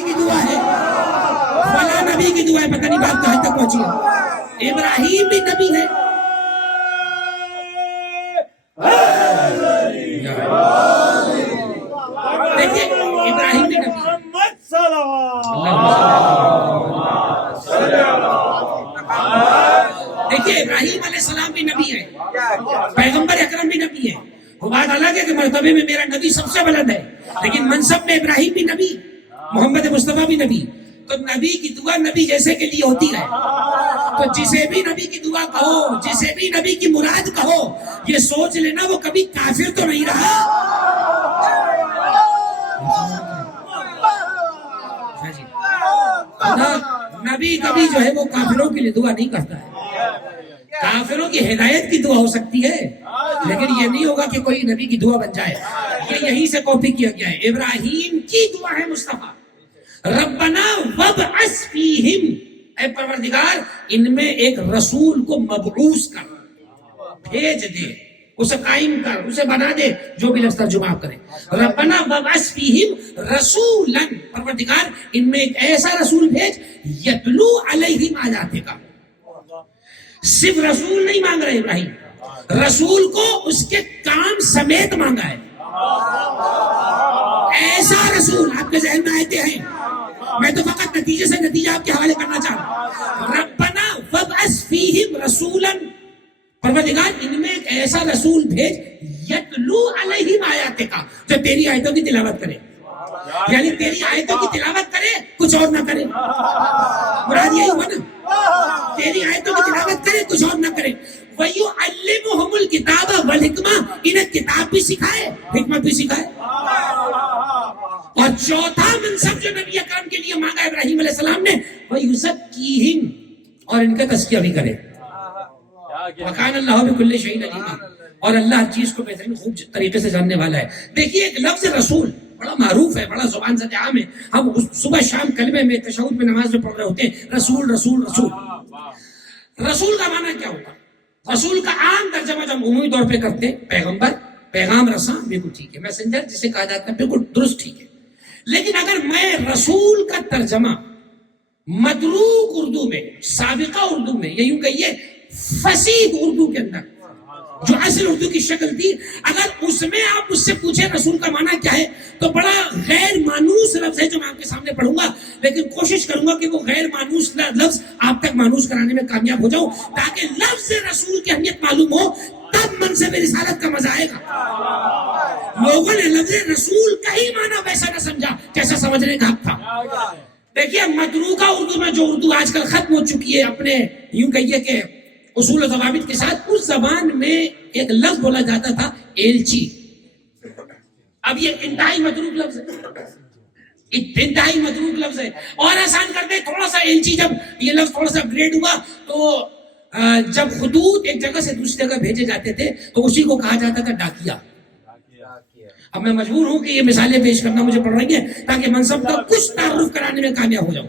کی دعا ہے، فلاں نبی کی دعا ہے، پتہ نہیں بات کہاں تک پہنچی ہے۔ ابراہیم بھی نبی ہے، دیکھیے ابراہیم بھی نبی ہے۔ دیکھیے ابراہیم علیہ السلام بھی نبی ہے، پیغمبر اکرم بھی نبی ہے۔ وہ بات الگ ہے کہ مرتبے میں میرا نبی سب سے بلند ہے، لیکن منصب میں ابراہیم بھی نبی، محمد مصطفیٰ بھی نبی۔ تو نبی کی دعا نبی جیسے کے لیے ہوتی ہے، تو جسے بھی نبی کی دعا کہو، جسے بھی نبی کی مراد کہو، یہ سوچ لینا وہ کبھی کافر تو نہیں رہا۔ نبی کبھی جو ہے وہ کافروں کے لیے دعا نہیں کرتا ہے۔ کافروں کی ہدایت کی دعا ہو سکتی ہے، لیکن یہ نہیں ہوگا کہ کوئی نبی کی دعا بن جائے۔ یہ یہیں سے کاپی کیا گیا ہے۔ ابراہیم کی دعا ہے مصطفیٰ، ربنا وابعث فیہم، اے پروردگار ان میں ایک رسول کو مبعوث کر، بھیج دے، اسے قائم کر، اسے بنا دے، جو بھی لفظ ترجمہ کرے۔ ربنا وابعث فیہم رسولا، پروردگار ان میں ایک ایسا رسول بھیج، یتلو علیہم آیاتک۔ صرف رسول نہیں مانگ رہے ابراہیم، رسول کو اس کے کام سمیت مانگا ہے۔ ایسا رسول، آپ کے ذہن میں آئے ہیں، میں تو فقط نتیجے سے نتیجہ آپ کے حوالے کرنا چاہ رہا ہوں۔ ربنا وابعث فیہم رسولا، پروردگار ان میں ایک ایسا رسول بھیج، یتلو علیہم آیاتک، جو تیری آیتوں کی تلاوت کرے، یعنی تیری آیتوں کی تلاوت کرے، کچھ اور نہ کرے۔ مراد یہی ہوا نا، تیری آیتوں کی تلاوت کرے، کچھ اور نہ کرے۔ وَيُعَلِّمُهُمُ الْكِتَابَ وَالْحِکْمَةَ، انہیں کتاب بھی سکھائے، حکمت بھی سکھائے۔ اور چوتھا منصب جو نبی اکرم کے لیے مانگا ابراہیم علیہ السلام نے، وَيُزَكِّيهِمْ، اور ان کا تزکیہ بھی کرے۔ وَكَانَ اللَّهُ بِكُلِّ شَيْءٍ عَلِيمًا، اور اللہ ہر چیز کو بہترین خوب طریقے سے جاننے والا ہے۔ دیکھیے ایک لفظ رسول بڑا معروف ہے، بڑا زبان سے عام ہے، ہم صبح شام کلمے میں، تشہد میں، نماز میں پڑھ رہے ہوتے ہیں، رسول رسول رسول۔ رسول کا معنی کیا ہوتا؟ رسول کا عام ترجمہ جب عمومی طور پہ کرتے ہیں، پیغمبر، پیغام رساں، بالکل ٹھیک ہے، میسنجر جسے کہا جاتا ہے، بالکل درست ٹھیک ہے۔ لیکن اگر میں رسول کا ترجمہ مدروک اردو میں، سابقہ اردو میں، یا یوں کہیے فصیح اردو کے اندر جو اصل اردو کی شکل تھی، اگر اس میں آپ اس سے پوچھیں رسول کا معنی کیا ہے، تو بڑا غیر مانوس لفظ ہے جو میں آپ کے سامنے پڑھوں گا، لیکن کوشش کروں گا کہ وہ غیر مانوس لفظ آپ تک مانوس کرانے میں کامیاب ہو جاؤں، تاکہ لفظ رسول کی اہمیت معلوم ہو، تب منصب رسالت کا مزہ آئے گا۔ لوگوں نے لفظ رسول کا ہی معنی ویسا نہ سمجھا جیسا سمجھنے کا حق تھا۔ دیکھیے متروکہ اردو میں، جو اردو آج کل ختم ہو چکی ہے اپنے یوں کہیے کہ اصول و ضوابط کے ساتھ، اس زبان میں ایک لفظ بولا جاتا تھا ایلچی۔ اب یہ انتہائی متروک لفظ ہے، انتہائی متروک لفظ ہے۔ اور آسان کر دے تھوڑا سا، ایلچی جب یہ لفظ تھوڑا سا اپگریڈ ہوا تو جب خطوط ایک جگہ سے دوسری جگہ بھیجے جاتے تھے تو اسی کو کہا جاتا تھا ڈاکیا۔ اب میں مجبور ہوں کہ یہ مثالیں پیش کرنا مجھے پڑ رہی ہیں تاکہ منصب کا کچھ تعارف کرانے میں کامیاب ہو جاؤں۔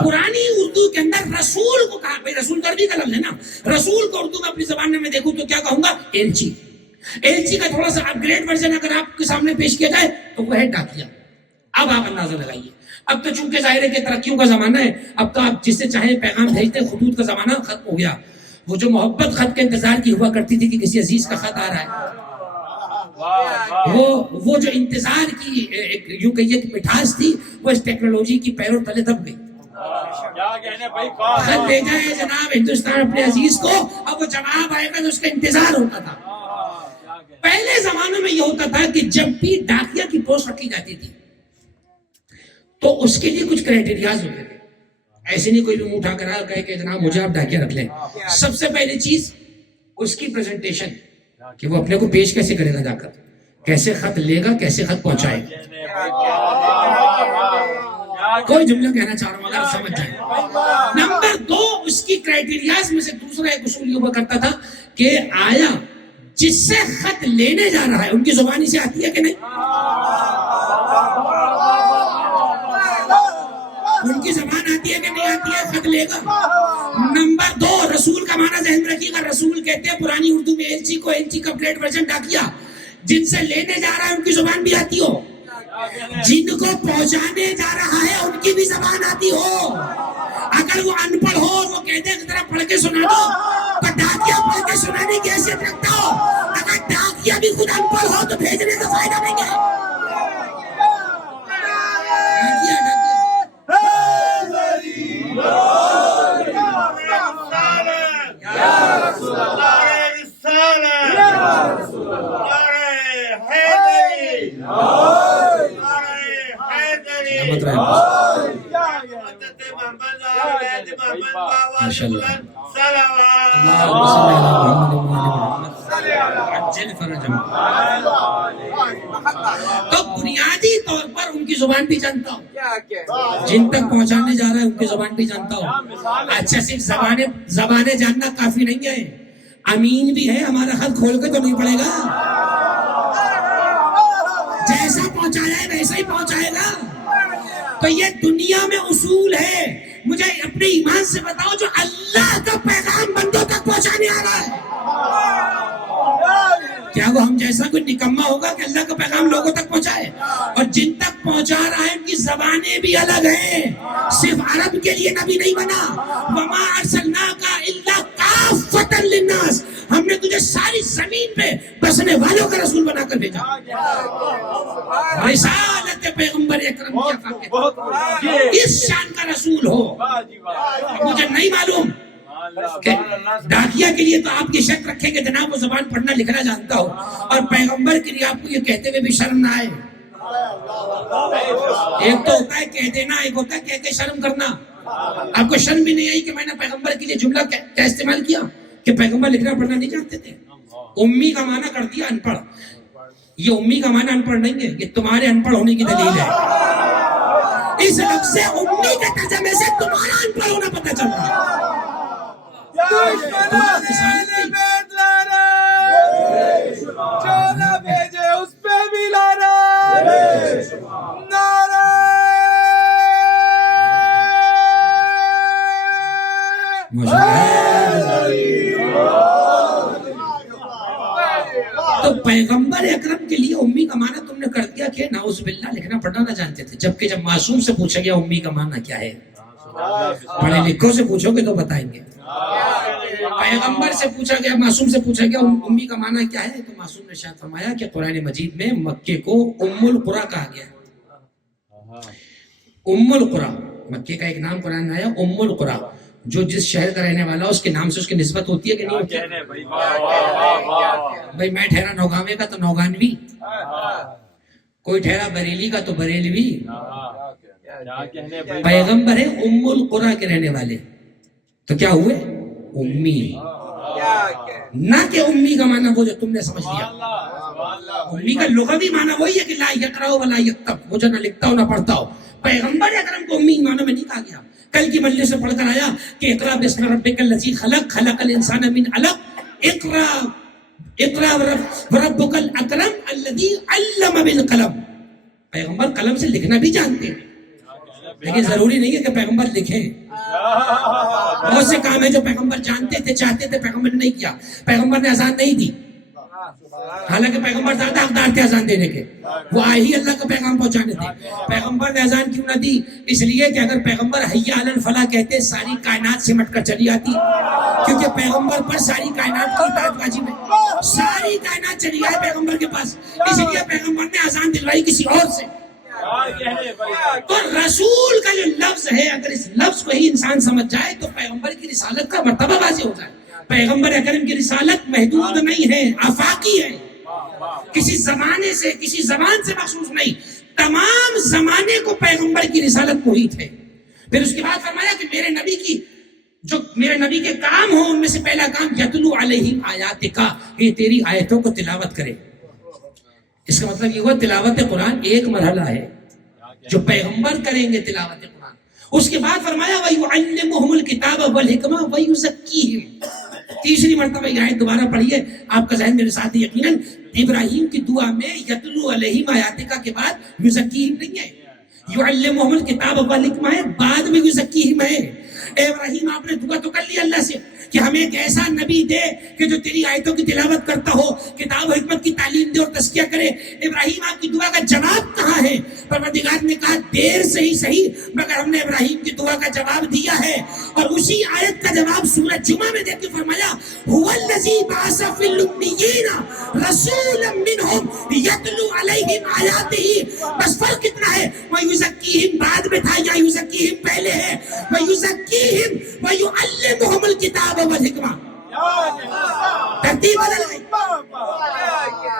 پرانی اردو کے اندر رسول کو کہا، بھائی رسول عربی کا لفظ ہے نا، رسول کو اردو میں اپنی زبان میں دیکھوں تو کیا کہوں گا؟ ایلچی۔ ایلچی کا تھوڑا سا اپ گریڈ ورژن اگر آپ کے سامنے پیش کیا جائے تو وہ ہے ڈاکیا۔ اب آپ اندازہ لگائیے، اب تو چونکہ ظاہر ہے کہ ترقیوں کا زمانہ ہے، اب تو آپ جس سے چاہے پیغام بھیجتے، خطوط کا زمانہ ختم ہو گیا۔ وہ جو محبت خط کے انتظار کی ہوا کرتی تھی کہ کسی عزیز کا خط آ رہا ہے، وہ جو انتظار کی یوں کہیے کہ مٹھاس تھی، وہ اس ٹیکنالوجی کی پیروں تلے دب گئی۔ خط بھیجا ہے جناب ہندوستان اپنے عزیز کو، اب وہ جواب آئے گا تو اس کا انتظار ہوتا تھا۔ پہلے زمانوں میں یہ ہوتا تھا کہ جب بھی ڈاکیا کی پوسٹ رکھی جاتی تھی تو اس کے لیے کچھ کرائٹیریاز ہوتے تھے۔ ایسے نہیں کوئی بھی منہ اٹھا کر آ کہے کہ جناب مجھے آپ ڈاکیا رکھ لیں۔ سب سے پہلی چیز اس کی پریزنٹیشن، کہ وہ اپنے کو پیش کیسے کرے گا، جا کر کیسے خط لے گا، کیسے خط پہنچائے گا۔ کوئی جملہ کہنا چاہ رہا ہوں اگر سمجھ جائے۔ نمبر 2، اس کی کرائٹیریاز میں سے دوسرا ایک اصول یہ ہوا کرتا تھا کہ آیا جس سے خط لینے جا رہا ہے ان کی زبانی سے آتی ہے کہ نہیں، ان کی زبان آتی ہے کہ نہیں آتی ہے، خط لے گا۔ نمبر 2، رسول کا معنی ذہن میں رکھیے گا، رسول کہتے ہیں پرانی اردو میں ایلچی کو، ایلچی کا اپگریڈ ورژن ڈاکیا، جن سے لینے جا رہا ہے ان کی زبان بھی آتی ہو۔ جن کو پہنچانے جا رہا ہے ان کی بھی زبان آتی ہو. اگر وہ ان پڑھ ہو اور وہ کہتے ہیں ذرا پڑھ کے سنا دو تو ڈاکیا پڑھ کے سنانے کی حیثیت رکھتا ہو. اگر ڈاکیا بھی خود ان پڑھ ہو تو بھیجنے کا فائدہ نہیں ہے. تو بنیادی طور پر ان کی زبان بھی جانتا ہوں, جن تک پہنچانے جا رہا ہے ان کی زبان بھی جانتا ہوں. اچھا صرف زبانیں جاننا کافی نہیں ہے, امین بھی ہے. ہمارا خط کھول کے تو نہیں پڑے گا, جیسا پہنچایا ہے ویسا ہی پہنچائے گا. تو یہ دنیا میں اصول ہے. مجھے اپنے ایمان سے بتاؤ, جو اللہ کا پیغام بندوں تک پہنچانے آ رہا ہے, کیا وہ ہم جیسا کوئی نکما ہوگا کہ اللہ کا پیغام لوگوں تک پہنچائے؟ اور جن تک پہنچا رہا ہے ان کی زبانیں بھی الگ ہیں. صرف عرب کے لیے نبی نہیں بنا. وما ارسلناک الا کافۃ للناس, ہم نے تجھے ساری زمین پہ بسنے والوں کا رسول بنا کر بھیجا. رسالت پیغمبر اکرم کیا اس شان کا رسول ہو. مجھے نہیں معلوم کہ ڈاکیا کے لیے تو آپ یہ شک رکھیں کہ جناب وہ زبان پڑھنا لکھنا جانتا ہو, اور پیغمبر کے لیے آپ کو یہ کہتے ہوئے بھی شرم نہ آئے. ایک تو ہوتا ہے کہہ دینا, ایک ہوتا ہے کہہ کے شرم کرنا. آپ کو شرم بھی نہیں آئی کہ میں نے پیغمبر کے لیے جملہ کیا استعمال کیا کہ پیغمبر لکھنا پڑھنا نہیں جانتے تھے؟ امی کا معنی کر دیا ان پڑھ. یہ امی کا معنی ان پڑھ نہیں ہے, یہ تمہارے ان پڑھ ہونے کی دلیل ہے. اس لفظ سے امی کے ترجمے سے تمہارا ان پڑھ ہونا پتہ چل رہا ہے. اس پہ بھی لانا تو پیغمبر اکرم کے لیے امی کا معنی تم نے کر دیا کہ نعوذ باللہ لکھنا پڑھنا نہ جانتے تھے, جبکہ جب معصوم سے پوچھا گیا امی کا معنی کیا ہے, پڑھے لکھوں سے پوچھو گے تو بتائیں گے. پیغمبر سے پوچھا گیا, معصوم سے پوچھا گیا امی کا معنی کیا ہے, تو معصوم نے ارشاد فرمایا کہ قرآن مجید میں مکے کو ام القریٰ کہا گیا. ام القریٰ, مکے کا ایک نام قرآن میں آیا ام القریٰ. جو جس شہر کا رہنے والا اس کے نام سے اس کی نسبت ہوتی ہے کہ نہیں ہوتی؟ بھائی میں ٹھہرا نوگاوے کا تو نوگانوی, کوئی ٹھہرا بریلی کا تو بریلوی. پیغمبر ہے ام القریٰ کے رہنے والے, تو کیا ہوئے امی. نہ کہ امی کا معنی وہ جو تم نے سمجھ لیا. امی کا لغوی معنی وہی ہے کہ لا یقرأ ولا یکتب, وہ جو نہ لکھتا ہو نہ پڑھتا ہو. پیغمبر اکرم کو امی معنی میں نہیں کہا گیا. کل کی مجلس سے پڑھ کر آیا کہ اقرأ باسم ربک الذی خلق خلق الانسان من علق, اقرأ وربک الاکرم الذی علم بالقلم. پیغمبر قلم سے لکھنا بھی جانتے ہیں, لیکن ضروری نہیں ہے کہ پیغمبر لکھیں. بہت سے کام ہیں جو پیغمبر جانتے تھے, چاہتے تھے, پیغمبر نے نہیں کیا. پیغمبر نے اذان نہیں دی, حالانکہ پیغمبر زیادہ حقدار تھے اذان دینے کے, وہ آئے ہی اللہ کا پیغام پہنچانے تھے. پیغمبر نے اذان کیوں نہ دی؟ اس لیے کہ اگر پیغمبر حی علی الفلاح کہتے ساری کائنات سمٹ کر چلی آتی, کیونکہ پیغمبر پر ساری کائنات کی اطاعت واجب ہے. ساری کائنات چلی آئے پیغمبر کے پاس, اس لیے پیغمبر نے اذان دلوائی کسی اور سے. تو رسول کا جو لفظ ہے, اگر اس لفظ کو ہی انسان سمجھ جائے تو پیغمبر کی رسالت کا مرتبہ واضح ہو جائے. پیغمبر اکرم کی رسالت محدود نہیں ہے, آفاقی ہے, کسی زمانے سے کسی زبان سے مخصوص نہیں. تمام زمانے کو پیغمبر کی رسالت محیط ہے. پھر اس کے بعد فرمایا کہ میرے نبی کے کام ہو, ان میں سے پہلا کام یتلو علیہم آیاتک, یہ تیری آیتوں کو تلاوت کرے. اس کا مطلب یہ ہوا تلاوت قرآن ایک مرحلہ ہے جو پیغمبر کریں گے تلاوت قرآن. اس کے بعد فرمایا وَيُعَلِّمُهُمُ الْكِتَابَ وَالْحِكْمَةَ وَيُزَكِّيهِمْ. تیسری مرتبہ یہ آیت دوبارہ پڑھیے, آپ کا ذہن میرے ساتھ یقیناً ابراہیم کی دعا میں یتلو علیہم آیاتک کے بعد یزکیہم نہیں ہے, یعلمہم الکتاب والحکمہ ہے, بعد میں یزکیہم ہے. اے ابراہیم آپ نے دعا تو کر لی اللہ سے کہ ہمیں ایک ایسا نبی دے کہ جو تیری آیتوں کی تلاوت کرتا ہو, کتاب و حکمت کی تعلیم دے اور تزکیہ کرے. ابراہیم آپ کی دعا کا جواب کہاں ہے؟ پروردگار نے کہا دیر سے ہی صحیح مگر ہم نے ابراہیم کی دعا کا جواب دیا ہے. اور اسی آیت کا جواب سورہ جمعہ میں دیکھ کے فرمایا هو الذی بعث فی الامیین رسولا منہم یتلو علیہم آیاتہ. بس فرق کتنا ہے, ویزکیہم بعد میں تھا یا یزکیہم پہلے ہے, ویزکیہم ویعلمہم الکتاب والحکمہ. ترتیب بدل گئی,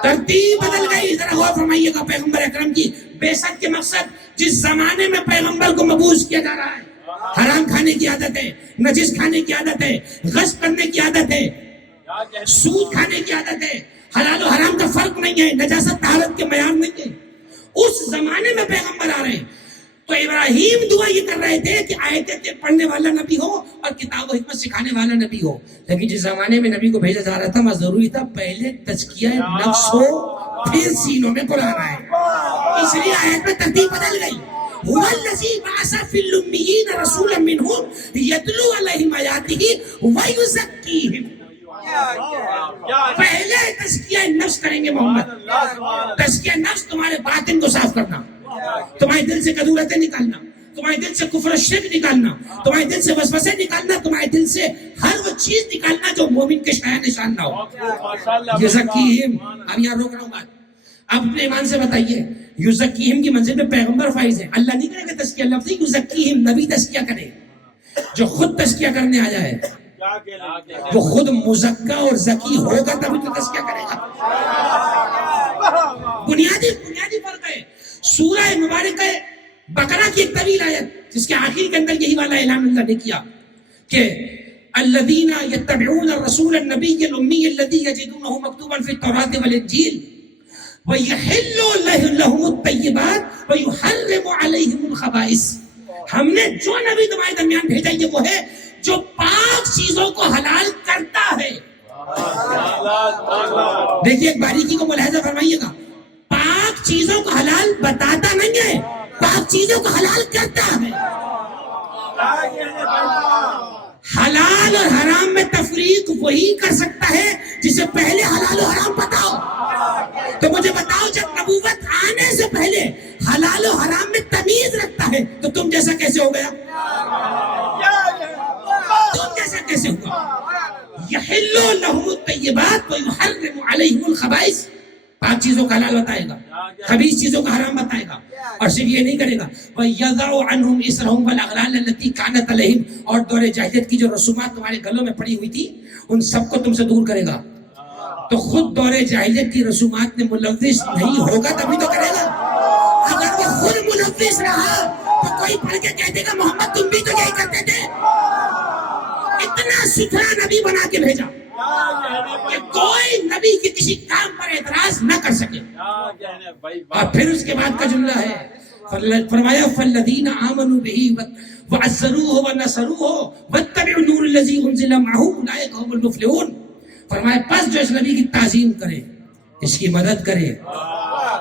ترتیب بدل گئی. ذرا غور فرمائیے گا پیغمبر اکرم کی بعثت کے مقصد, جس زمانے میں پیغمبر کو مبعوث کیا جا رہا ہے, حرام کھانے کی عادت ہے, نجس کھانے کی عادت ہے, غصب کرنے کی عادت ہے, سود کھانے کی عادت ہے, حلال و حرام کا فرق نہیں ہے, نجاست طہارت کے معیار نہیں ہے. اس زمانے میں پیغمبر آ رہے ہیں. تو ابراہیم دعا یہ کر رہے تھے کہ آیتیں پڑھنے والا نبی ہو اور کتاب و حکمت سکھانے والا نبی ہو. لیکن جس زمانے میں نبی کو بھیجا جا رہا تھا وہ ضروری تھا پہلے تزکیہ نفس ہو پھر سینوں میں قرآن آئے. اس لیے آیت میں ترتیب بدل گئی. هو الذی بعث فی الامیین رسولا منہم یتلو علیہم آیاتہ ویزکیہم. پہلے تزکیہ نفس کریں گے محمد. تزکیہ نفس تمہارے باطن کو صاف کرنا, تمہارے دل سے کدورتیں نکالنا, تمہارے دل سے کفر و شرک نکالنا, تمہارے دل سے وسوسے نکالنا, تمہارے دل سے ہر وہ چیز نکالنا جو مومن کے شایع نشان نہ ہو. یزکیہم. اب یہاں روک رہا ہوں بات. اب اپنے ایمان سے بتائیے, یزکیہم کی منزل پہ پیغمبر فائز ہے. اللہ نہیں کرے گا تزکیہ, لفظ یزکیہم نبی تزکیہ کرے. جو خود تزکیہ کرنے آیا ہے, جو خود مزکہ اور زکی ہوگا تبھی تو تزکیہ کرے گا. بنیادی فرق ہے. سورہ مبارکہ بقرہ کی ایک طویل آیت جس کے آخر کے اندر یہی والا اعلان اللہ نے کیا کہ الذین یتبعون الرسول النبی الامی الذی یجدونہ مکتوبا فی التوراۃ والانجیل ویحل لہم الطیبات ویحرم علیہم الخبائث. ہم نے جو نبی تمہارے درمیان بھیجا یہ وہ ہے جو پاک چیزوں کو حلال کرتا ہے. دیکھیے ایک باریکی کو ملاحظہ فرمائیے گا, پاک چیزوں کو حلال بتاتا نہیں ہے, پاک چیزوں کو حلال کرتا ہے. حلال اور حرام میں تفریق وہی کر سکتا ہے جسے پہلے حلال و حرام پتا ہو. تو مجھے بتاؤ, جب نبوت آنے سے پہلے حلال و حرام میں تمیز رکھتا ہے تو تم جیسا کیسے ہو گیا؟ تم جیسا کیسے ہوا؟ یحل لہم الطیبات ویحرم علیہم الخبائث. پاک چیزوں کا حلال بتائے گا, خبیث چیزوں کا حرام بتائے گا. اور صرف یہ نہیں کرے گا, وَيَضَعُ عَنْهُمْ إِسْرَهُمْ وَالْأَغْلَالَ الَّتِي كَانَتْ عَلَيْهِمْ. اور دور جاہلیت کی جو رسومات تمہارے گلوں میں پڑی ہوئی تھی ان سب کو تم سے دور کرے گا. تو خود دور جاہلیت کی رسومات میں ملوث نہیں ہوگا تبھی تو کرے گا. اگر وہ خود ملوث رہا تو کوئی پڑھ کے کہہ دے گا محمد تم بھی تو یہی کرتے تھے. اتنا ستھرا نبی بنا کے بھیجا کہ کوئی نبی کے کسی کام پر اعتراض نہ کر سکے. اور پھر اس کے بعد کا جملہ ہے, فرمایا فَالَّذِينَ آمَنُوا بِهِ وَعَزَّرُوهُ وَنَصَرُوهُ وَاتَّبَعُوا النُّورَ الَّذِي أُنزِلَ مَعَهُ أُولَٰئِكَ هُمُ الْمُفْلِحُونَ. فرمایا پس جو اس نبی کی تعظیم کرے, اس کی مدد کرے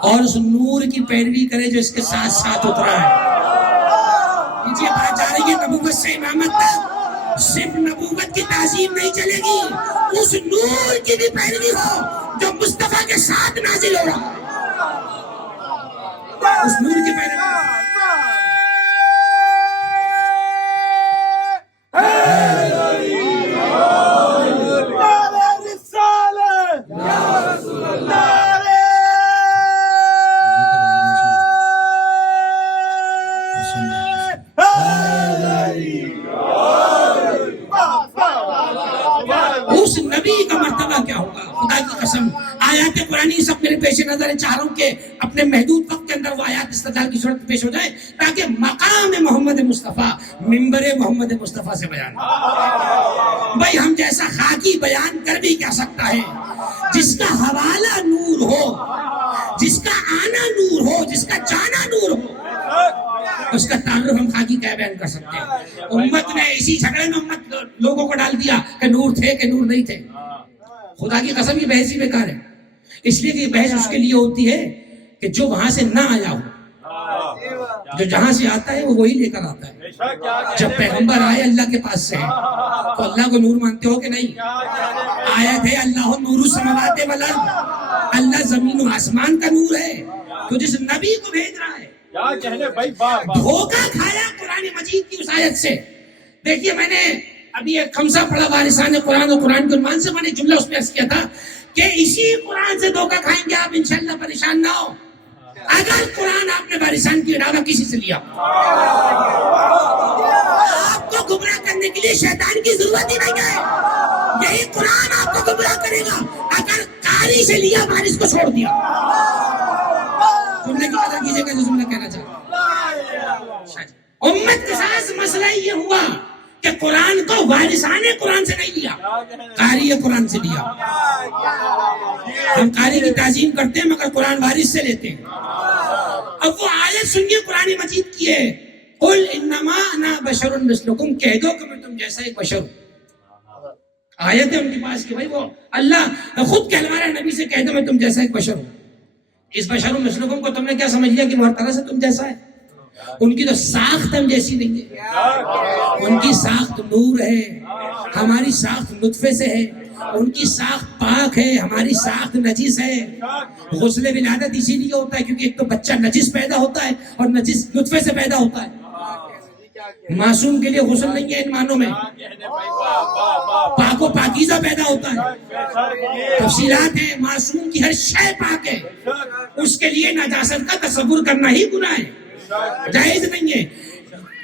اور اس نور کی پیروی کرے جو اس کے ساتھ ساتھ اترا ہے. یہ بات جا رہی ہے نبوت سے امامت تک. صرف نبوت کی تعظیم نہیں چلے گی, اس نور کی بھی پیروی ہو جو مصطفیٰ کے ساتھ نازل ہو رہا ہے. اس نور کی پیروی اس نبی کا مرتبہ کیا ہوگا. خدا کی قسم آیات قرآنی سب میرے پیش نظر ہے. چاہ رہا ہوں کہ اپنے محدود وقت کے اندر وہ آیات استدلال کی صورت پیش ہو جائے تاکہ مقام محمد مصطفیٰ منبر محمد مصطفیٰ سے بیان ہو. بھائی ہم جیسا خاکی بیان کر بھی کیا سکتا ہے جس کا حوالہ نور ہو, جس کا آنا نور ہو, جس کا جانا نور ہو, اس کا تعارف ہم خاکی کیا بیان کر سکتے ہیں. امت نے اسی جھگڑے میں امت لوگوں کو ڈال دیا کہ نور تھے کہ نور نہیں تھے. خدا کی قسم یہ بحث ہی بیکار ہے. اس لیے کہ یہ بحث اس کے لیے ہوتی ہے کہ جو وہاں سے نہ آیا ہو, جو جہاں سے آتا ہے وہ وہی لے کر آتا ہے. جب پیغمبر آئے اللہ کے پاس سے تو اللہ کو نور مانتے ہو کہ نہیں؟ آیت ہے اللہ نور السماوات والارض, اللہ زمین و آسمان کا نور ہے. تو جس نبی کو بھیج رہا ہے کیا کہنے بھائی، واہ واہ. دھوکہ کھایا قرآن مجید کی اس آیت سے. دیکھیے میں نے ابھی ایک خمسہ پڑھا وارثان قرآن اور قرآن کے عنوان سے، میں نے جملہ اس میں عرض کیا تھا کہ اسی قرآن سے دھوکہ کھائیں گے آپ انشاءاللہ، پریشان نہ ہو. اگر قرآن آپ نے وارثان کے علاوہ کسی سے لیا، آپ کو گمراہ کرنے کے لیے شیطان کی ضرورت ہی نہیں ہے. یہی قرآن آپ کو گمراہ کرے گا. اگر قاری سے لیا، وارث کو چھوڑ دیا. جملے کی قدر کیجیے گا جو جملہ کہنا چاہتا ہوں. امت کے ساتھ مسئلہ یہ ہوا کہ قرآن کو وارثان قرآن سے نہیں لیا، قاری قرآن سے لیا. ہم قاری کی تعظیم کرتے ہیں مگر قرآن وارث سے لیتے ہیں. اب وہ آیت سنیے قرآن مجید کی ہے، قل انما انا بشر مثلکم، کہہ دو کہ میں تم جیسا ایک بشر ہوں. آیت ہے ان کے پاس کہ بھائی وہ اللہ خود کہلوا رہا ہے نبی سے، کہہ دو میں تم جیسا ایک بشر ہوں. اس بشر مثلکم کو تم نے کیا سمجھ لیا کہ وہ ہر طرح سے تم جیسا ہے؟ ان کی تو ساخت ہم جیسی نہیں ہے. ان کی ساخت نور ہے، ہماری ساخت نطفے سے ہے. ان کی ساخت پاک ہے، ہماری ساخت نجس ہے. غسل ولادت اسی لیے ہوتا ہے کیونکہ ایک تو بچہ نجس پیدا ہوتا ہے اور نجس نطفے سے پیدا ہوتا ہے. معصوم کے لیے غسل نہیں ہے ان معنوں میں. پاک و پاکیزہ پیدا ہوتا ہے. تفصیلات ہیں، معصوم کی ہر شے پاک ہے. اس کے لیے نجاست کا تصور کرنا ہی گناہ ہے، جائز نہیں ہے.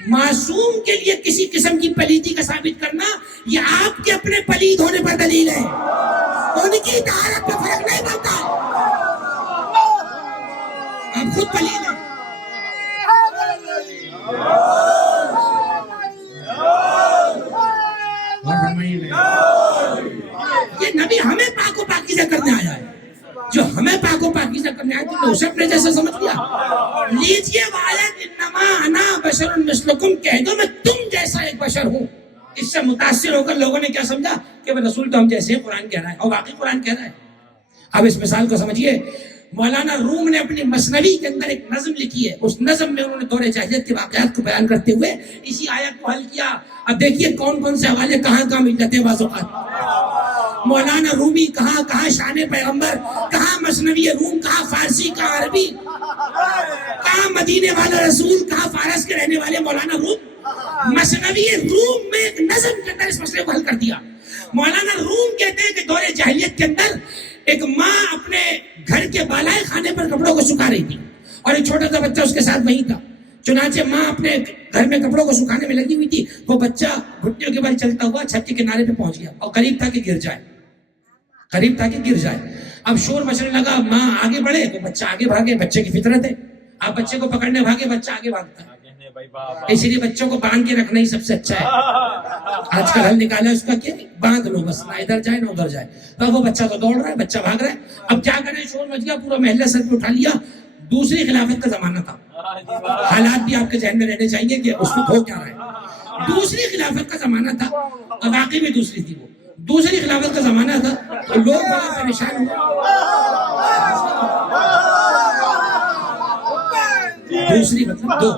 معصوم کے لیے کسی قسم کی پلیدی کا ثابت کرنا یہ آپ کے اپنے پلید ہونے پر دلیل ہے. ان کی طہارت پہ فرق نہیں پڑتا، آپ خود پلید ہیں. یہ نبی ہمیں پاک و پاکیزہ کرنے آیا ہے. جو ہمیں پاک و پاکیزہ کرنے آیا تو اسے اپنے جیسا سمجھ لیا. لیجئے آیت انما انا بشر مثلکم، کہہ دو میں تم جیسا ایک بشر ہوں. اس سے متاثر ہو کر لوگوں نے کیا سمجھا کہ وہ رسول تو ہم جیسے ہیں، قرآن کہہ رہا ہے، اور واقعی قرآن کہہ رہا ہے. اب اس مثال کو سمجھیے. مولانا روم نے اپنی مثنوی کے اندر ایک نظم لکھی ہے. اس نظم میں انہوں نے دور جاہلیت کے واقعات کو بیان کرتے ہوئے اسی آیت کو حل کیا. اب دیکھیے کون کون سے حوالے کہاں کہاں مل جاتے ہیں بعض اوقات. مولانا رومی کہاں کہاں شان پیغمبر، کہاں مثنوی روم، کہاں فارسی، کہاں عربی، کہاں مدینے والا رسول، کہاں فارس کے رہنے والے مولانا روم. مثنوی روم میں ایک نظم کے اندر اس مسئلے کو حل کر دیا. مولانا روم کہتے ہیں کہ دور جاہلیت کے اندر ایک ماں اپنے گھر کے بالائے خانے پر کپڑوں کو سکھا رہی تھی اور ایک چھوٹا سا بچہ اس کے ساتھ وہیں تھا. چنانچہ ماں اپنے گھر میں کپڑوں کو سکھانے میں لگی ہوئی تھی. وہ بچہ گھٹنوں کے بل چلتا ہوا چھت کے کنارے پہ پہنچ گیا اور قریب تھا کہ گر جائے. اب شور مچنے لگا. ماں آگے بڑھے تو بچہ آگے بھاگے، بچے کی فطرت ہے. آپ بچے کو پکڑنے بھاگے، بچہ آگے بھاگتا ہے. اسی لیے بچوں کو باندھ کے رکھنا ہی سب سے اچھا ہے. آج کل حل نکالا اس کا کیا، باندھ لو بس، نہ ادھر جائے نہ ادھر جائے. تو وہ بچہ تو دوڑ رہا ہے، بچہ بھاگ رہا ہے. اب کیا کریں، شور مچ گیا، پورا محلہ سر پہ اٹھا لیا. دوسری خلافت کا زمانہ تھا. حالات بھی آپ کے ذہن میں رہنے چاہیے کہ اس وقت ہو کیا رہا ہے. دوسری خلافت کا زمانہ تھا، اور واقعی میں دوسری تھی. وہ دوسری خلافت کا زمانہ تھا تو لوگ بڑا پریشان ہوئے. دوسری مطلب دو.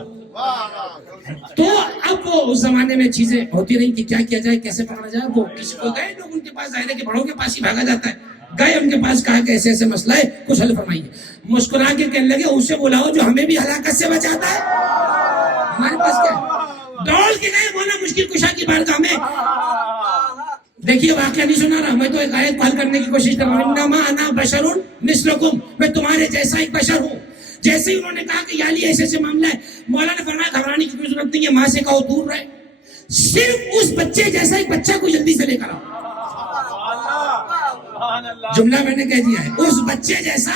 تو اب وہ اس زمانے میں چیزیں ہوتی رہی کہ کیا کیا جائے، کیسے پکڑا جائے. وہ کسی کو گئے لوگ ان کے پاس، ظاہر ہے کہ بڑوں کے پاس ہی بھاگا جاتا ہے. گئے ان کے پاس، کہا کہ ایسے ایسے مسئلہ ہے، کچھ حل فرمائیے. مسکرا کے کہنے لگے اسے بلاؤ جو ہمیں بھی ہلاکت سے بچاتا ہے. ہمارے پاس کیا ہے؟ دوڑ کے گئے مولا مشکل کشا کی بارگاہ میں. دیکھیے واقعہ نہیں سنا رہا میں، تو ایک آیت حل کرنے کی کوشش کر رہا ہوں. انما انا بشر مثلکم، میں تمہارے جیسا ایک بشر ہوں. جیسے ہی انہوں نے کہا کہ یا علی ایسے ایسے معاملہ ہے، مولا نے فرمایا گھبرانے کی کوئی ضرورت نہیں ہے. ماں سے کہو دور رہے، صرف اس بچے جیسا ایک بچہ کو جلدی سے لے کر آؤ. جملہ میں نے کہہ دیا ہے، اس بچے جیسا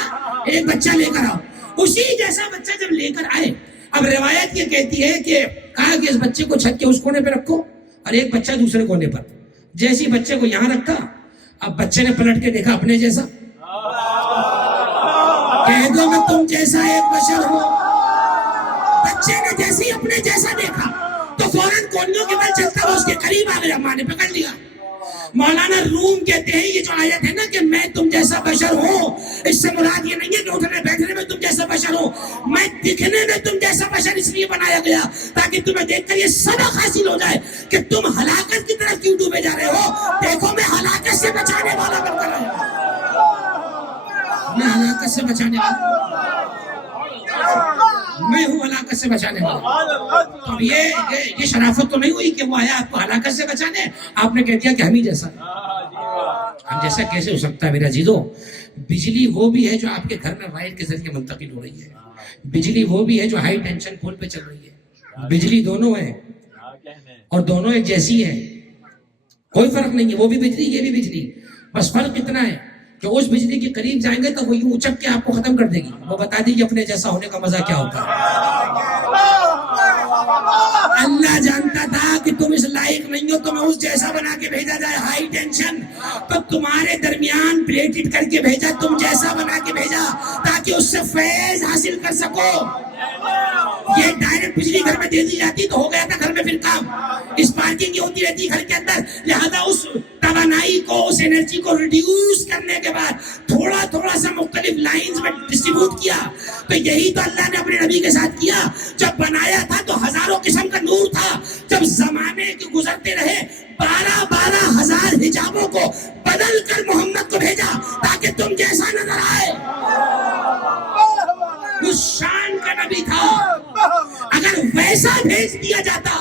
ایک بچہ لے کر آؤ. اسی جیسا بچہ جب لے کر آئے، اب روایت یہ کہتی ہے کہ کہا کہ اس بچے کو چھت کے اس کونے پہ رکھو اور ایک بچہ دوسرے کونے پر. جیسی بچے کو یہاں رکھا، اب بچے نے پلٹ کے دیکھا اپنے جیسا. کہہ دو میں تم جیسا ایک بشر ہوں. بچے نے جیسی اپنے جیسا دیکھا تو فوراً کونیوں کے بل چلتا وہ اس کے قریب آ گیا. ماں نے پکڑ لیا. مولانا روم کہتے ہیں یہ جو آیت ہے نا کہ میں تم جیسا بشر ہوں، اس سے مراد یہ نہیں ہے کہ اٹھنے بیٹھنے میں تم جیسا بشر ہوں. میں دکھنے میں تم جیسا بشر اس لیے بنایا گیا تاکہ تمہیں دیکھ کر یہ سبق حاصل ہو جائے کہ تم ہلاکت کی طرف کیوں ڈوبے جا رہے ہو. دیکھو میں ہلاکت سے بچانے والا بن کر آیا ہوں. میں ہلاکت سے بچانے والا، میں ہوں ہلاکت سے بچانے والا. تو یہ شرافت تو نہیں ہوئی کہ وہ آیا آپ کو ہلاکت سے بچانے, آپ نے کہہ دیا کہ ہم ہی جیسا. ہم جیسا کیسے ہو سکتا ہے میرا عزیزو؟ بجلی وہ بھی ہے جو آپ کے گھر میں وائر کے ذریعے منتقل ہو رہی ہے, بجلی وہ بھی ہے جو ہائی ٹینشن پول پہ چل رہی ہے. بجلی دونوں ہیں اور دونوں ایک جیسی ہے, کوئی فرق نہیں ہے. وہ بھی بجلی, یہ بھی بجلی, بس فرق اتنا ہے کہ اس بجلی کے قریب جائیں گے تو وہ یوں اچک کے آپ کو ختم کر دے گی. وہ بتا دے گی اپنے جیسا ہونے کا مزہ کیا ہوتا ہے. اللہ جانتا تھا کہ تم اس لائق نہیں ہو, تمہیں اس جیسا بنا کے بھیجا جائے ہائی ٹینشن, تو تمہارے درمیان پلیٹڈ کر کے بھیجا, تم جیسا بنا کے بھیجا تاکہ اس سے فیض حاصل کر سکو. یہ ڈائریکٹ بجلی گھر میں دے دی جاتی تو ہو گیا تھا گھر میں پھر کام. اسپارکنگ ہوتی رہتی گھر کے اندر, لہذا اس توانائی کو, اس انرجی کو ریڈیوس کرنے کے بعد تھوڑا تھوڑا سا مختلف لائنز میں ڈسٹریبیوٹ کیا. تو یہی تو اللہ نے اپنے نبی کے ساتھ کیا. جب بنایا تھا تو ہزاروں قسم کا نور تھا, جب زمانے کے گزرتے رہے 12,000 حجابوں کو بدل کر محمد کو بھیجا تاکہ تم جیسا نظر آئے. اس شان کا نبی تھا. اگر ویسا بھیج دیا جاتا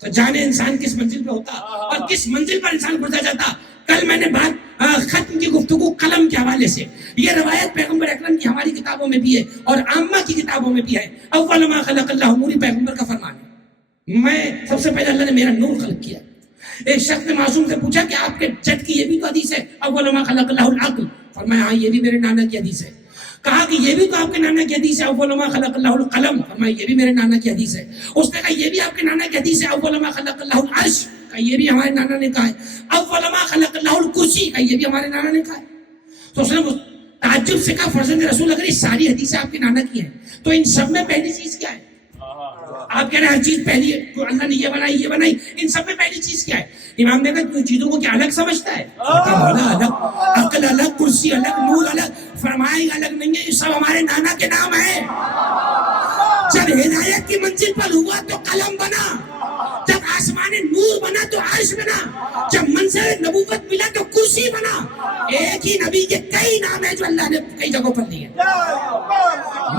تو جانے انسان کس منزل پہ ہوتا اور کس منزل پر انسان پہنچا جاتا. کل میں نے بات ختم کی گفتگو قلم کے حوالے سے. یہ روایت پیغمبر اکرم کی ہماری کتابوں میں بھی ہے اور عامہ کی کتابوں میں بھی ہے. اول ما خلق اللہ نور, پیغمبر کا فرمان ہے. میں سب سے پہلے اللہ نے میرا نور خلق کیا. ایک شخص نے معصوم سے پوچھا کہ آپ کے جد کی یہ بھی تو حدیث ہے اول ما خلق اللہ العقل. فرمایا ہاں یہ بھی میرے نانا کی حدیث ہے. کہا کہ یہ بھی تو آپ کے نانا کی حدیث ہے اول ما خلق اللہ القلم. فرمایا یہ بھی میرے نانا کی حدیث ہے. اس نے کہا یہ بھی آپ کے نانا کی حدیث ہے اول ما خلق اللہ العرش. کہا یہ بھی ہمارے نانا نے کہا ہے. اول ما خلق اللہ الکرسی. کہا یہ بھی ہمارے نانا نے کہا ہے. تو اس نے تعجب سے کہا فرزند رسول اگر یہ ساری حدیثیں آپ کے نانا کی ہیں تو ان سب میں پہلی چیز کیا ہے؟ آپ کہہ رہے ہیں ہر چیز پہلی ہے, اللہ نے یہ بنائی, ان سب میں پہلی چیز کیا ہے؟ امام نے کہا چیزوں کو کیا الگ سمجھتا ہے؟ الگ, عقل الگ, کرسی الگ, نور الگ. فرمایا الگ نہیں ہے, یہ سب ہمارے نانا کے نام ہے. جب ہدایت کی منزل پر ہوا تو قلم بنا, جب آسمان نور بنا تو عرش بنا, جب منزل نبوت ملا تو کرسی بنا. ایک ہی نبی کے کئی نام ہیں جو اللہ نے کئی جگہوں پر لیے,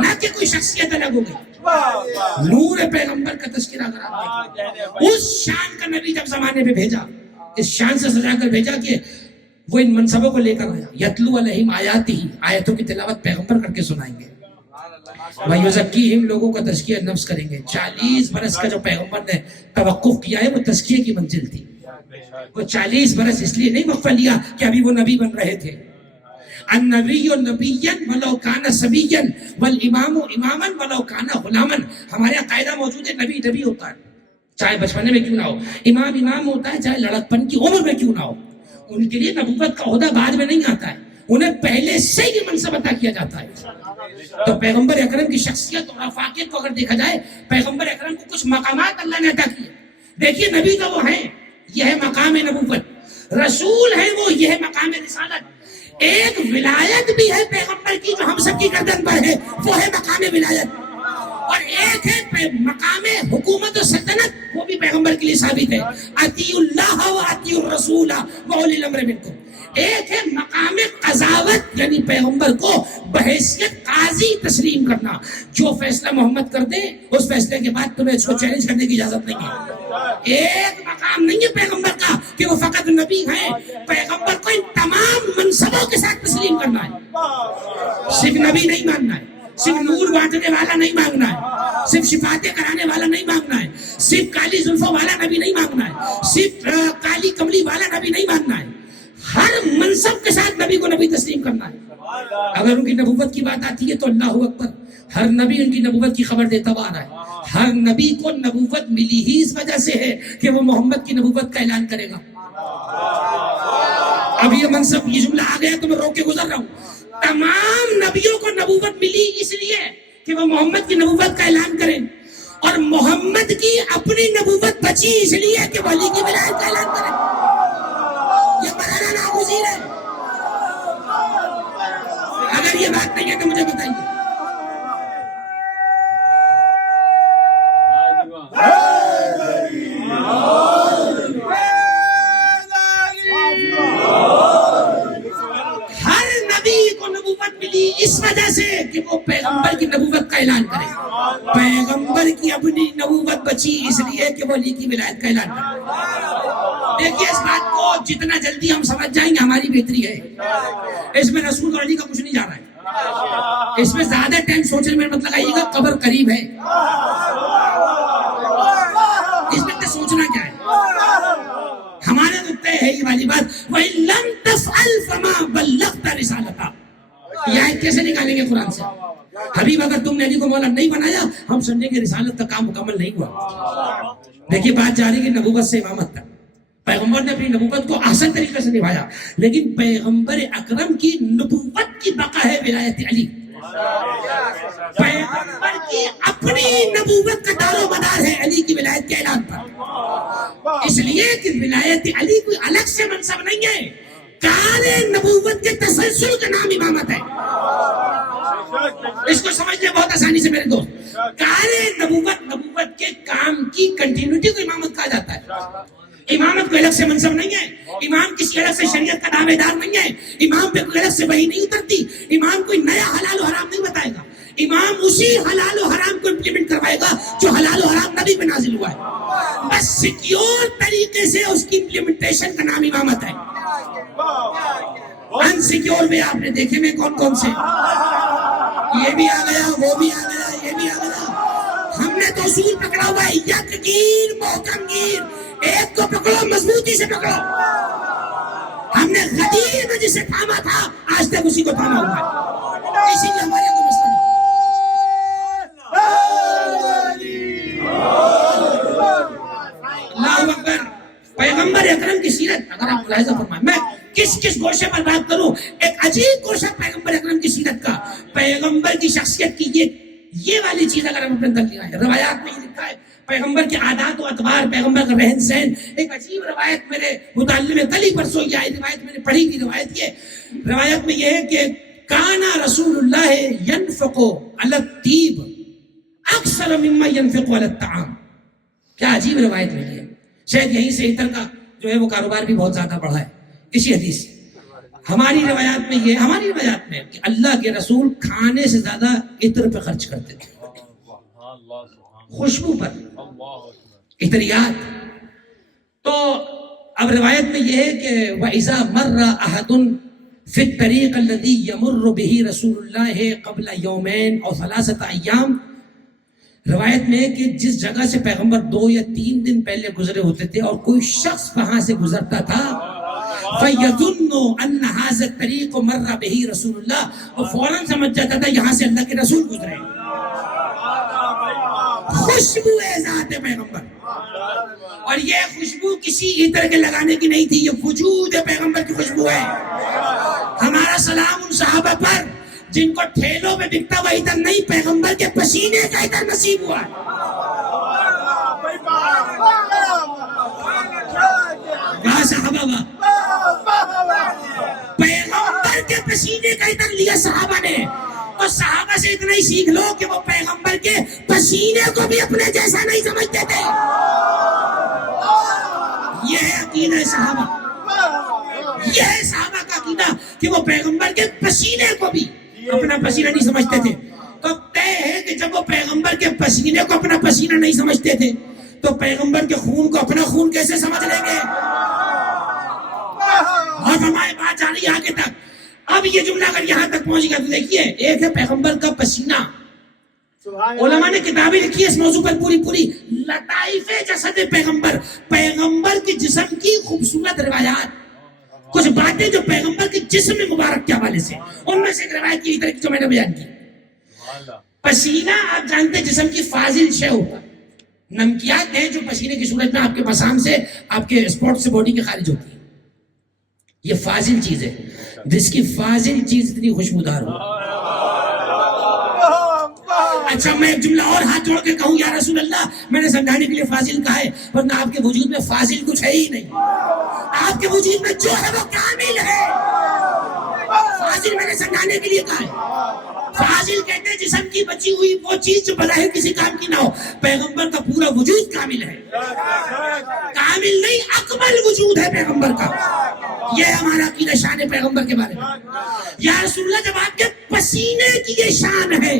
نہ کہ کوئی شخصیت الگ ہو گئی. نور پیغمبر کا تذکرہ اگر آپ دیکھیں, اس شان کا نبی جب زمانے میں بھیجا, اس شان سے سجا کر بھیجا کہ وہ ان منصبوں کو لے کر آیا. یتلو علیہم آیاتہ, آیتوں کی تلاوت پیغمبر کر کے سنائیں گے. وَيُزَكِّيهِمْ, لوگوں کا تزکیہ نفس کریں گے. 40 برس کا جو پیغمبر نے توقف کیا ہے وہ تزکیے کی منزل تھی. وہ 40 برس اس لیے نہیں وقفہ لیا کہ ابھی وہ نبی بن رہے تھے. النبی نبیا ولو کان صبیا والامام اماما ولو کان غلاما. ہمارے یہاں قاعدہ موجود ہے نبی نبی ہوتا ہے چاہے بچپنے میں کیوں نہ ہو, امام امام ہوتا ہے چاہے لڑکپن کی عمر میں کیوں نہ ہو. ان کے لیے نبوت کا عہدہ بعد میں نہیں آتا ہے, انہیں پہلے سے ہی منصب عطا کیا جاتا ہے. تو پیغمبر اکرم کی شخصیت اور افاقیت کو اگر دیکھا جائے, پیغمبر اکرم کو کچھ مقامات اللہ نے عطا کیے. دیکھیے نبی تو وہ ہیں, یہ ہے مقام نبوت. رسول ہے وہ, یہ ہے مقام رسالت. ایک ولایت بھی ہے پیغمبر کی جو ہم سب کی گردن پر ہے, وہ ہے مقام ولایت. اور ایک ہے مقام حکومت و سلطنت, وہ بھی پیغمبر کے لیے ثابت ہے. اطیعوا اللہ و اطیعوا الرسول و اولی الامر منکم. ایک ہے مقام قضاوت, یعنی پیغمبر کو بحیثیت قاضی تسلیم کرنا. جو فیصلہ محمد کر دے اس فیصلے کے بعد تمہیں اس کو چیلنج کرنے کی اجازت نہیں ہے. ایک مقام نہیں ہے پیغمبر کا کہ وہ فقط نبی ہیں. پیغمبر کو ان تمام منصبوں کے ساتھ تسلیم کرنا ہے. صرف نبی نہیں ماننا ہے, صرف نور بانٹنے والا نہیں مانگنا ہے, صرف شفاعتیں کرانے والا نہیں مانگنا ہے, صرف کالی زلفوں والا نبی نہیں مانگنا ہے, صرف کالی کملی والا نبی نہیں مانگنا ہے. ہر منصب کے ساتھ نبی کو نبی تسلیم کرنا ہے. اگر ان کی نبوت کی بات آتی ہے تو اللہ اکبر, ہر نبی ان کی نبوت کی خبر دیتا ہوا آ رہا ہے. ہر نبی کو نبوت ملی ہی اس وجہ سے ہے کہ وہ محمد کی نبوت کا اعلان کرے گا. اب یہ منصب, یہ جملہ آ گیا تو میں روک کے گزر رہا ہوں. تمام نبیوں کو نبوت ملی اس لیے کہ وہ محمد کی نبوت کا اعلان کریں, اور محمد کی اپنی نبوت بچی اس لیے کہ ولی کی ولایت کا اعلان کریں. یہ بڑا ناگزیر ہے. اگر یہ بات نہیں ہے تو مجھے بتائیے. ہر نبی کو نبوت ملی اس وجہ سے کہ وہ پیغمبر کی نبوت کا اعلان کرے. پیغمبر کی اپنی نبوت بچی اس لیے کہ وہ علی کی ولایت کا اعلان کرے. دیکھیے اس بات کو جتنا جلدی ہم سمجھ جائیں گے ہماری بہتری ہے. اس میں رسول اور علی کا کچھ نہیں جا رہا ہے. اس میں زیادہ ٹائم سوچنے میں مت لگائیے گا, قبر قریب ہے. اس میں سوچنا کیا ہے, ہمارے تو طے ہے یہ والی بات. وَإِن لَمْ تَفْعَلْ فَمَا بَلَّغْتَ رِسَالَتَهُ. یہ آیت کیسے نکالیں گے قرآن سے؟ حبیب اگر تم نے علی کو مولا نہیں بنایا, ہم سمجھیں گے رسالت کا کام مکمل نہیں ہوا. دیکھیے بات جا رہی ہے نبوت سے امامت تک. پیغمبر نے اپنی نبوت کو احسن طریقے سے نبھایا, لیکن پیغمبر اکرم کی نبوت کی بقا ہے ولایت علی. پیغمبر کی اپنی نبوت کا دار و مدار ہے علی کی ولایت کے اعلان پر. اس لیے کہ ولایت علی کوئی الگ سے منصب نہیں ہے, کار نبوت کے تسلسل کا نام امامت ہے. اس کو سمجھ لیں بہت آسانی سے میرے دوست. کار نبوت کے کام کی کنٹینیوٹی کو امامت کہا جاتا ہے. امامت کوئی الگ سے منصب نہیں ہے. امام کسی الگ سے شریعت کا دعوے دار نہیں ہے. امام پہ کوئی الگ سے وحی نہیں اترتی. امام کوئی نیا حلال و حرام نہیں بتائے گا. امام اسی حلال و حرام کو امپلیمنٹ کروائے گا جو حلال و حرام نبی پہ نازل ہوا ہے. بس سیکیور طریقے سے اس کی امپلیمنٹیشن کا نام امامت ہے. انسیکیور میں آپ نے دیکھے میں کون کون سے, یہ بھی آ گیا, وہ بھی آ گیا, یہ بھی آ گیا. ہم نے تو اصول پکڑا ہوا ہے, یک گیر محکم گیر. ایک کو پکڑو, مضبوطی سے پکڑو. ہم نے غدیر میں جسے تھاما تھا آج تک اسی کو تھاما ہوا ہے. اسی لیے ہمارے کو مسئلہ نہیں. اللہ اکبر. پیغمبر اکرم کی سیرت اگر آپ ملاحظہ فرمائیں, میں کس گوشے پر بات کروں, ایک عجیب گوشہ پیغمبر اکرم کی سیرت کا, پیغمبر کی شخصیت کی یہ والی چیز اگر ہم اپنے اندر لائیں. روایات میں یہ لکھا ہے پیغمبر کے عادات و اطوار, پیغمبر کا رہن سہن. ایک عجیب روایت میرے مطالعے میں کل ہی پرسوں یہ آئی روایت میں نے پڑھی تھی. روایت میں یہ ہے کہ کانا رسول اللہ ينفق علی الطیب اکثر مما ينفق علی الطعام. کیا عجیب روایت ملی ہے. شاید یہیں سے عطر کا جو ہے وہ کاروبار بھی بہت زیادہ بڑھا ہے اسی حدیث سے. ہماری روایات میں کہ اللہ کے رسول کھانے سے زیادہ عطر پہ خرچ کرتے تھے, خوشبو پر, عطریات. تو اب روایت میں یہ ہے کہ وَإِذَا مَرَّ أَحَدٌ فِي الطَّرِيقِ الَّذِي يَمُرُّ بِهِ رسول اللہ قبل یومین اور 3 ایام. روایت میں ہے کہ جس جگہ سے پیغمبر 2 یا 3 دن پہلے گزرے ہوتے تھے اور کوئی شخص وہاں سے گزرتا تھا, فَيَظُنُّ أَنَّ هَذَا الطَّرِيقُ مَرَّ بِهِ رسول اللہ, وہ فوراً سمجھ جاتا تھا یہاں سے اللہ کے رسول گزرے. خوشبو ذات پیغمبر, اور یہ خوشبو کسی عطر کے لگانے کی نہیں تھی, یہ وجود پیغمبر کی خوشبو ہے. ہمارا سلام ان صحابہ پر جن کو ٹھیلوں میں بکتا ہوا عطر نہیں, پیغمبر کے پسینے کا عطر نصیب ہوا. واہ صحابہ واہ, پیغمبر کے پسینے کا عطر لیا صحابہ نے. تو صحابہ سے اتنا ہی سیکھ لو کہ وہ پیغمبر کے پسینے کو بھی اپنے جیسا نہیں سمجھتے تھے. یہ ہے عقیدہ صحابہ, یہ ہے صحابہ کا عقیدہ کہ وہ پیغمبر کے پسینے کو بھی اپنا پسینہ نہیں سمجھتے تھے. تو طے ہے کہ جب وہ پیغمبر کے پسینے کو اپنا پسینہ نہیں سمجھتے تھے تو پیغمبر کے خون کو اپنا خون کیسے سمجھ لیں گے. اور ہماری بات جا رہی ہے آگے تک. اب یہ جملہ اگر یہاں تک پہنچ گیا تو دیکھیے, ایک ہے پیغمبر کا پسینہ. علماء نے کتابیں لکھی اس موضوع پر پوری لطائف جسد پیغمبر, پیغمبر کے جسم کی خوبصورت روایات, کچھ باتیں جو پیغمبر کے جسم مبارک کے حوالے سے, ان میں سے ایک روایت کی طرح جو میں نے بیان کی. پسینہ آپ جانتے ہیں جسم کی فاضل شے ہوتا, نمکیات ہیں جو پسینے کی صورت میں آپ کے مسام سے, آپ کے اسپاٹ سے باڈی کے خارج ہوتی ہے. یہ فاضل چیز ہے, جس کی فاضل چیز اتنی خوشبودار ہو. اچھا میں ایک جملہ اور ہاتھ جوڑ کے کہوں یا رسول اللہ, میں نے سمجھانے کے لیے فاضل کہا ہے, ورنہ آپ کے وجود میں فاضل کچھ ہے ہی نہیں. آپ کے وجود میں جو ہے وہ کامل ہے. فاضل میں نے سمجھانے کے لیے کہا ہے. فاضل کہتے ہیں جسم کی بچی ہوئی وہ چیز جو بظاہر کسی کام کی نہ ہو. پیغمبر کا پورا وجود کامل ہے. کامل نہیں, اکمل وجود ہے پیغمبر کا. یہ ہمارا عقیدہ شان پیغمبر کے بارے میں. یا رسول اللہ, جب آپ کے پسینے کی یہ شان ہے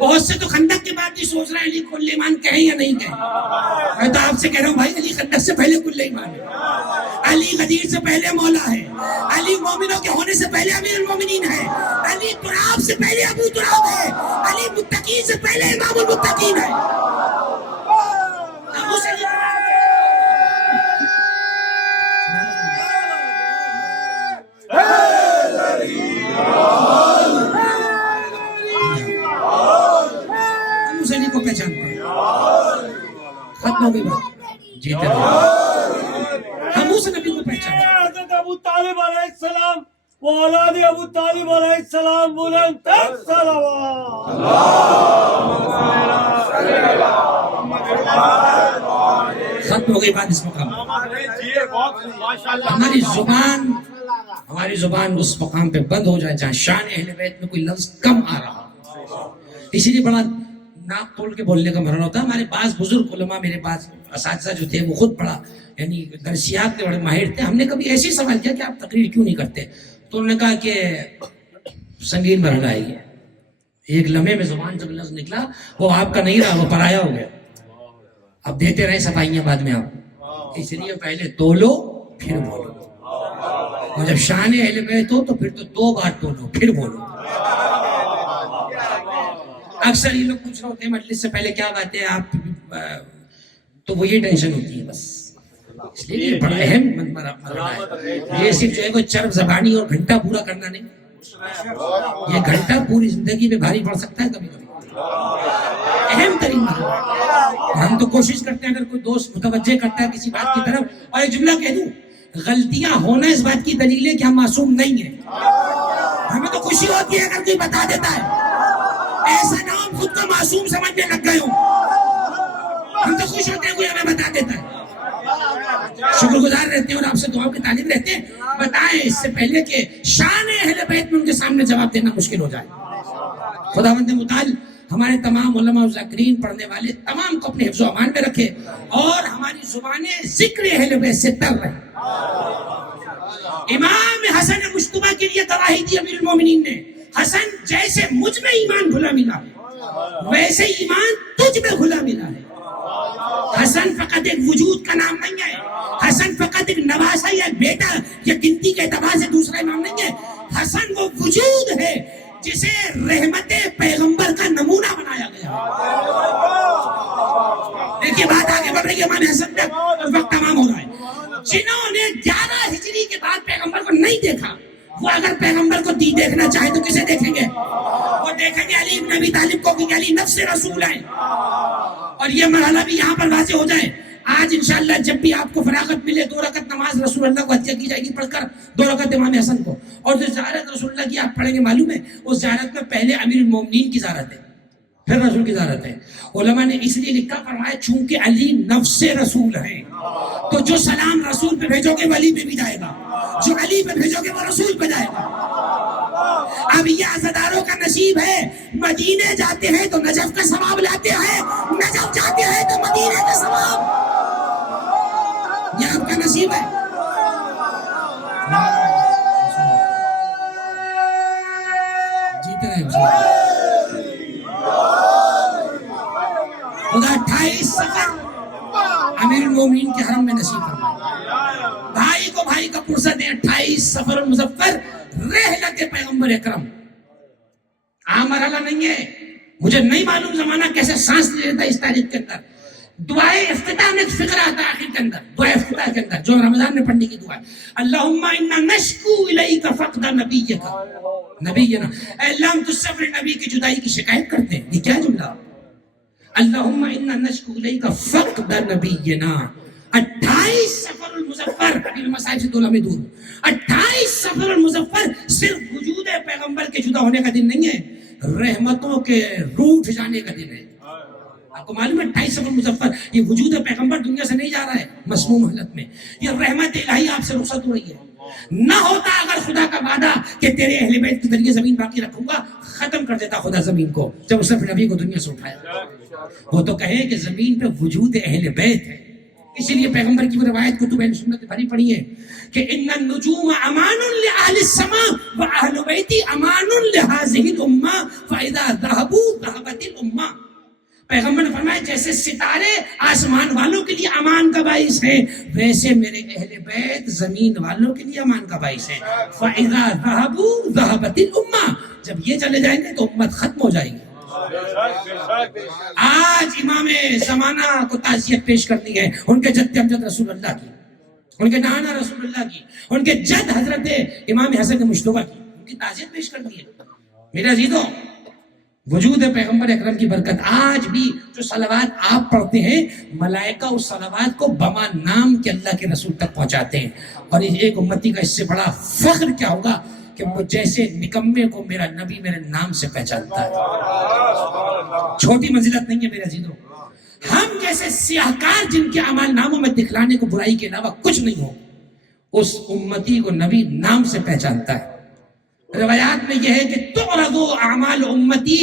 بہت سے تو خندق کے بعد بھی سوچ رہے ہیں علی کل ایمان کہیں یا نہیں کہیں. میں تو آپ سے کہہ رہا ہوں بھائی علی خندق سے پہلے کل ایمان ہے, علی غدیر سے پہلے مولا ہے, علی مومنوں کے ہونے سے پہلے امیر المومنین ہے, علی تراب سے پہلے ابو تراب ہے, علی متقین سے پہلے امام المتقین ہے. ہم اس علی کو پہچانتے ہیں. ختم ہو گئی بات, جیتے رہو. ہم اس نبی کو پہچانتے ہیں. حضرت ابو طالب علیہ السلام و اولاد ابو طالب علیہ السلام بلند تر صلوات. ختم ہو گئی بات اس مقام پر. ہماری زبان اس مقام پہ بند ہو جائے جہاں شان اہل بیت میں کوئی لفظ کم آ رہا. اسی لیے بڑا ناک توڑ کے بولنے کا مرحلہ ہوتا ہے. ہمارے پاس بزرگ علماء, میرے پاس اساتذہ جو تھے وہ خود بڑا یعنی درسیات کے بڑے ماہر تھے. ہم نے کبھی ایسے سوال کیا کہ آپ تقریر کیوں نہیں کرتے, تو انہوں نے کہا کہ سنگین مرحلہ ہے یہ. ایک لمحے میں زبان سے لفظ نکلا, وہ آپ کا نہیں رہا, وہ پرایا ہو گیا. اب دیتے رہے صفائیاں بعد میں آپ, اس لیے پہلے تولو پھر بولو. اور جب شان اہل بیت ہو تو پھر تو 2 بار تولو پھر بولو. اکثر یہ لوگ پوچھ رہے ہوتے ہیں مجلس سے پہلے کیا باتیں آپ, تو وہ یہ ٹینشن ہوتی ہے بس. اس لیے یہ بڑا اہم مرحلہ ہے. یہ صرف جو ہے کوئی چرب زبانی اور گھنٹہ پورا کرنا نہیں, یہ گھنٹہ پوری زندگی میں بھاری پڑ سکتا ہے کبھی کبھی. اہم ترین مرحلہ ہے. ہم تو کوشش کرتے ہیں اگر کوئی دوست متوجہ کرتا ہے کسی بات کی طرف, اور ایک جملہ کہہ دوں, غلطیاں ہونا اس بات کی دلیل ہے کہ ہم معصوم نہیں ہیں. ہمیں تو خوشی ہوتی ہے اگر کوئی بتا دیتا ہے, ایسا نہ ہم خود کو معصوم سمجھنے لگ گئے ہوں. ہم تو خوش ہوتے ہیں کوئی ہمیں بتا دیتا ہے, شکر گزار رہتے ہیں اور آپ سے دعاؤں کی طالب رہتے ہیں. بتائیں اس سے پہلے کہ شان اہل بیت میں ان کے سامنے جواب دینا مشکل ہو جائے. خداوند متعال ہمارے تمام علماء و ذاکرین پڑھنے والے تمام کو اپنے حفظ و امان میں رکھے, اور ہماری زبانیں ذکر اہل بیت سے تر رہیں. امام حسن مشتبہ کے لیے گواہی دی امیر المومنین نے, حسن جیسے مجھ میں ایمان گھلا ملا ہے ویسے ایمان تجھ میں گھلا ملا ہے. حسن فقط ایک وجود کا نام نہیں ہے, حسن فقط ایک نواسا یا بیٹا یا گنتی کے اعتبار سے دوسرا امام نہیں ہے. حسن وہ وجود ہے جسے رحمت پیغمبر کا نمونہ بنایا گیا. دیکھیے بات آگے بڑھ رہی ہے, امام حسن تک وقت تمام ہو رہا ہے. جنہوں نے 11 ہجری کے بعد پیغمبر کو نہیں دیکھا, وہ اگر پیغمبر کو دیکھنا چاہے تو کسے دیکھیں گے؟ وہ دیکھیں گے علی بن ابی طالب کو, کہ علی نفس رسول ہیں. اور یہ مرحلہ بھی یہاں پر واضح ہو جائے. آج انشاءاللہ جب بھی آپ کو فراغت ملے 2 رکعت نماز رسول اللہ کو ہدیہ کی جائے گی, پڑھ کر 2 رکعت امام حسن کو. اور جو زیارت رسول اللہ کی آپ پڑھیں گے معلوم ہے, اس زیارت میں پہلے امیر المومنین کی زیارت ہے, پھر رسول کی زیارت ہے. علماء نے اس لیے لکھا فرمایا چونکہ علی نفس رسول ہیں, تو جو سلام رسول پہ بھیجو گے وہ علی پہ بھی جائے گا, جو علی پہ بھیجو گے وہ رسول پہ جائے گا. اب یہ عزاداروں کا نصیب ہے, مدینے جاتے ہیں تو نجف کا ثواب لاتے ہیں, نجف جاتے ہیں تو مدینے کا ثواب. یہ آپ کا نصیب ہے. جیتے رہے خدا 28 سفر امیر المومنین کے حرم میں نصیب فرمائے. بھائی کو بھائی کا پرسہ دیں. 28 سفر المظفر رحلت پیغمبر اکرم. عام مرحلہ نہیں ہے. مجھے نہیں معلوم زمانہ کیسے سانس لے لیتا اس تاریخ کے اندر. دعائے افتتاح میں ایک فقرہ آتا ہے آخر کے اندر, دعائے افتتاح کے اندر جو رمضان میں پڑھنے کی دعا ہے, اللہم انا نشکو الیک فقد نبیک نبینا. اے اللہ ہم تجھ سے اپنے نبی کی جدائی کی شکایت کرتے ہیں. یہ کیا جملہ, اللہم انا نشکو الیک فقد نبینا. 28 سفر المظفر, ابھی مسائل سے 2 لمحے دور. 28 سفر المظفر صرف وجود پیغمبر کے جدا ہونے کا دن نہیں ہے, رحمتوں کے روٹھ جانے کا دن ہے. آپ کو معلوم ہے 28 سفر مظفر, یہ وجود پیغمبر دنیا سے نہیں جا رہا ہے مسموم حالت میں, یہ رحمت الہی آپ سے رخصت ہو رہی ہے. نہ ہوتا اگر خدا کا وعدہ کہ تیرے اہل بیت کے ذریعے زمین باقی رکھوں گا, ختم کر دیتا خدا زمین کو جب اس نے نبی کو دنیا سے اٹھایا. وہ تو کہے کہ زمین پہ وجود اہل بیت ہے, اسی لیے پیغمبر کی وہ روایت کتب اہل سنت بھری پڑی ہے کہ ان النجوم امان لاہل السماء واہل بیتی امان لہذہ الامہ فاذا ذهبوا ذهبت الامہ. پیغمبر نے فرمایا جیسے ستارے آسمان والوں کے لیے امان کا باعث ہیں، ویسے میرے اہل بیت زمین والوں کے لیے امان کا باعث ہے. فاذا ذهبوا ذهبت الامہ، جب یہ چلے جائیں گے تو امت ختم ہو جائے گی. آج امام زمانہ کو تعزیت پیش کرنی ہے ان کے جد امجد رسول اللہ کی، ان کے نانا رسول اللہ کی، ان کے جد حضرت امام حسن مجتبیٰ کی، ان کی تعزیت پیش کرنی ہے. میرے عزیزو، وجود پیغمبر اکرم کی برکت، آج بھی جو صلوات آپ پڑھتے ہیں ملائکہ اس صلوات کو بما نام کے اللہ کے رسول تک پہنچاتے ہیں. اور ایک امتی کا اس سے بڑا فخر کیا ہوگا کہ وہ جیسے نکمے کو میرا نبی میرے نام سے پہچانتا ہے. چھوٹی منزلت نہیں ہے میرے عزیزو. ہم جیسے سیاہکار جن کے اعمال ناموں میں دکھلانے کو برائی کے علاوہ کچھ نہیں ہو، اس امتی کو نبی نام سے پہچانتا ہے. روایات میں یہ ہے کہ تعرض اعمال امتی